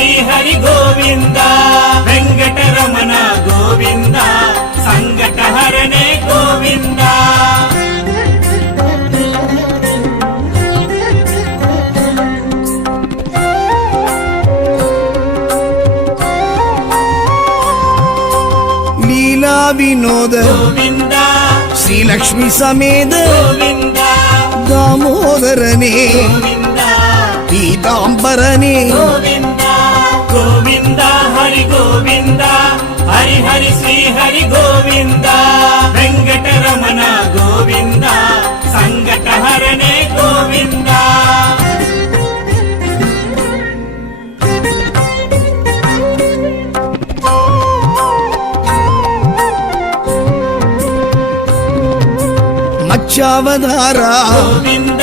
శ్రీహరి గోవింద వెంకటరమణ గోవింద సంకటహరణే గోవింద లీలా వినోద గోవింద శ్రీలక్ష్మి సమేత గోవింద దామోదరనే గోవింద పీతాంబరనే గోవింద గోవింద హరి గోవింద హరి హరి శ్రీహరి గోవింద వెంకటరమణ గోవింద సంకటహరణే గోవింద మత్స్యావతార గోవింద